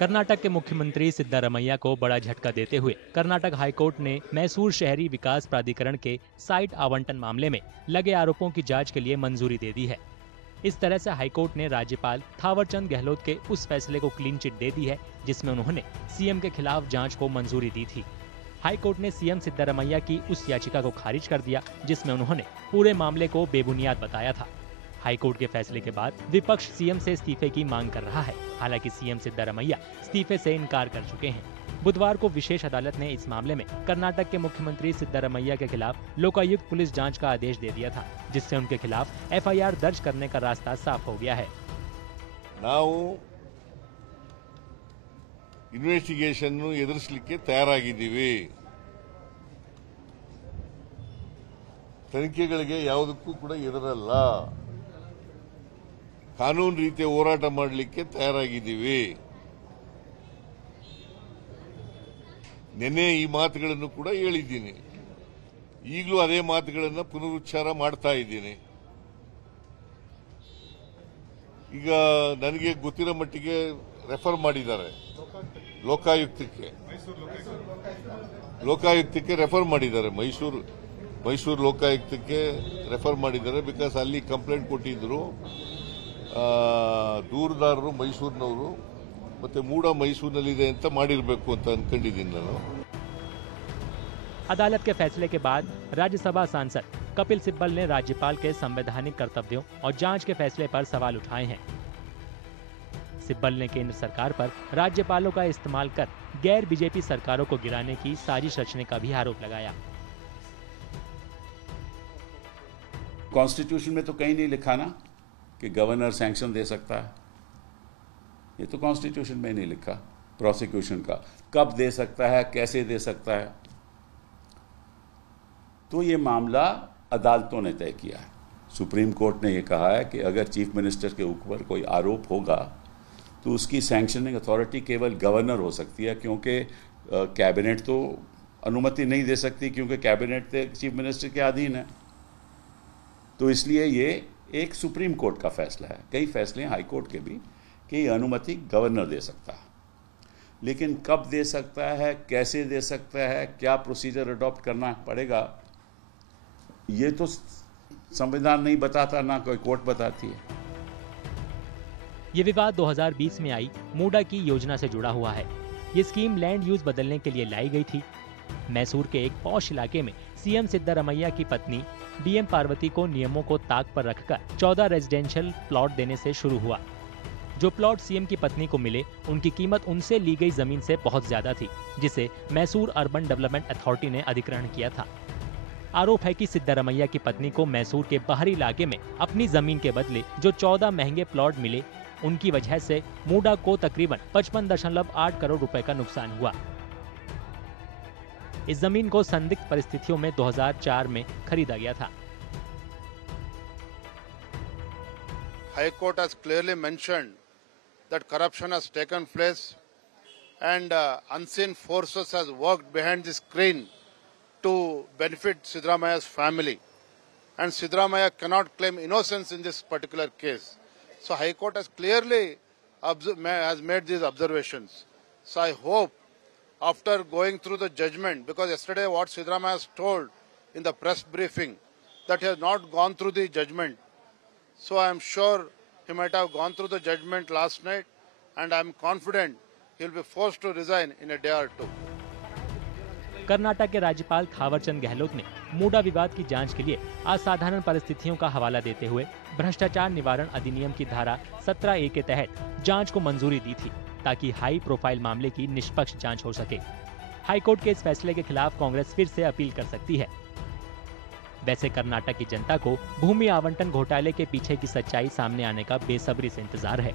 कर्नाटक के मुख्यमंत्री सिद्धारमैया को बड़ा झटका देते हुए कर्नाटक हाईकोर्ट ने मैसूर शहरी विकास प्राधिकरण के साइट आवंटन मामले में लगे आरोपों की जांच के लिए मंजूरी दे दी है। इस तरह से हाईकोर्ट ने राज्यपाल थावरचंद गहलोत के उस फैसले को क्लीन चिट दे दी है जिसमें उन्होंने सीएम के खिलाफ जांच को मंजूरी दी थी। हाईकोर्ट ने सीएम सिद्धारमैया की उस याचिका को खारिज कर दिया जिसमें उन्होंने पूरे मामले को बेबुनियाद बताया था। हाईकोर्ट के फैसले के बाद विपक्ष सीएम से इस्तीफे की मांग कर रहा है। हालांकि सीएम सिद्धारमैया इस्तीफे से इनकार कर चुके हैं। बुधवार को विशेष अदालत ने इस मामले में कर्नाटक के मुख्यमंत्री सिद्धारमैया के खिलाफ लोकायुक्त पुलिस जांच का आदेश दे दिया था, जिससे उनके खिलाफ एफआईआर दर्ज करने का रास्ता साफ हो गया है। इन्वेस्टिगेशन ಎದುರಿಸಲಿಕ್ಕೆ ತಯಾರಾಗಿದ್ದೀವಿ। ತನಿಖೆಗಳಿಗೆ ಯಾವುದಕ್ಕೂ ಕೂಡ ಎದುರಲ್ಲ, ಕಾನೂನು ರೀತಿಯ ಹೋರಾಟ ಮಾಡಲಿಕ್ಕೆ ತಯಾರಾಗಿದ್ದೀವಿ। ನಿನ್ನೆ ಈ ಮಾತುಗಳನ್ನು ಕೂಡ ಹೇಳಿದ್ದೀನಿ, ಈಗಲೂ ಅದೇ ಮಾತುಗಳನ್ನು ಪುನರುಚ್ಚಾರ ಮಾಡ್ತಾ ಇದ್ದೀನಿ। ಈಗ ನನಗೆ ಗೊತ್ತಿರೋ ಮಟ್ಟಿಗೆ ರೆಫರ್ ಮಾಡಿದ್ದಾರೆ ಲೋಕಾಯುಕ್ತಕ್ಕೆ ರೆಫರ್ ಮಾಡಿದ್ದಾರೆ, ಮೈಸೂರು ಲೋಕಾಯುಕ್ತಕ್ಕೆ ರೆಫರ್ ಮಾಡಿದ್ದಾರೆ। ಬಿಕಾಸ್ ಅಲ್ಲಿ ಕಂಪ್ಲೇಂಟ್ ಕೊಟ್ಟಿದ್ರು ದೂರದಾರರು ಮೈಸೂರಿನವರು, ಮತ್ತೆ ಮೂಡ ಮೈಸೂರಿನಲ್ಲಿದೆ ಅಂತ ಮಾಡಿರಬೇಕು ಅಂತ ಅನ್ಕೊಂಡಿದ್ದೀನಿ ನಾನು। अदालत के फैसले के बाद राज्यसभा सांसद कपिल सिब्बल ने राज्यपाल के संवैधानिक कर्तव्यों और जांच के फैसले पर सवाल उठाए हैं। सिब्बल ने केंद्र सरकार पर राज्यपालों का इस्तेमाल कर गैर बीजेपी सरकारों को गिराने की साजिश रचने का भी आरोप लगाया। कॉन्स्टिट्यूशन में तो कहीं नहीं लिखा ना कि गवर्नर सैंक्शन दे सकता है, ये तो कॉन्स्टिट्यूशन में नहीं लिखा। प्रोसिक्यूशन का कब दे सकता है, कैसे दे सकता है, तो ये मामला अदालतों ने तय किया है। सुप्रीम कोर्ट ने ये कहा है कि अगर चीफ मिनिस्टर के ऊपर कोई आरोप होगा तो उसकी सैंक्शनिंग अथॉरिटी केवल गवर्नर हो सकती है, क्योंकि कैबिनेट तो अनुमति नहीं दे सकती, क्योंकि कैबिनेट तो चीफ मिनिस्टर के अधीन है। तो इसलिए ये एक सुप्रीम कोर्ट का फैसला है। कई फैसले हाई कोर्ट के भी कि अनुमति गवर्नर दे सकता है, लेकिन कब दे सकता है, कैसे दे सकता है, क्या प्रोसीजर अडॉप्ट करना पड़ेगा, ये तो संविधान नहीं बताता, ना कोई कोर्ट बताती है। ये विवाद 2020 में आई मूडा की योजना से जुड़ा हुआ है। ये स्कीम लैंड यूज बदलने के लिए लाई गई थी। मैसूर के एक पॉश इलाके में सीएम सिद्धारमैया की पत्नी डीएम पार्वती को नियमों को ताक पर रखकर 14 रेजिडेंशियल प्लॉट देने से शुरू हुआ। जो प्लॉट सीएम की पत्नी को मिले, उनकी कीमत उनसे ली गई जमीन से बहुत ज्यादा थी, जिसे मैसूर अर्बन डेवलपमेंट अथॉरिटी ने अधिग्रहण किया था। आरोप है कि सिद्धारमैया की पत्नी को मैसूर के बाहरी इलाके में अपनी जमीन के बदले जो 14 महंगे प्लॉट मिले, उनकी वजह से मूडा को तकरीबन 55.8 करोड़ रुपए का नुकसान हुआ। इस जमीन को संदिग्ध परिस्थितियों में 2004 में खरीदा गया था। High Court has clearly mentioned that corruption has taken place and unseen forces has worked behind the screen to benefit Siddaramaia's family, and Siddaramaiya cannot claim innocence in this particular case. So High Court has clearly has made these observations. So I hope after going through the judgment, because yesterday what Siddaramaiya has told in the press briefing that he has not gone through the judgment. So I am sure he might have gone through the judgment last night, and I am confident he will be forced to resign in a day or two. Karnataka के राज्यपाल थावरचंद गहलोत ने मूडा विवाद की जांच के लिए असाधारण परिस्थितियों का हवाला देते हुए भ्रष्टाचार निवारण अधिनियम की धारा 17A के तहत जांच को मंजूरी दी थी, ताकि हाई प्रोफाइल मामले की निष्पक्ष जांच हो सके। हाईकोर्ट के इस फैसले के खिलाफ कांग्रेस फिर से अपील कर सकती है। वैसे कर्नाटक की जनता को भूमि आवंटन घोटाले के पीछे की सच्चाई सामने आने का बेसब्री से इंतजार है।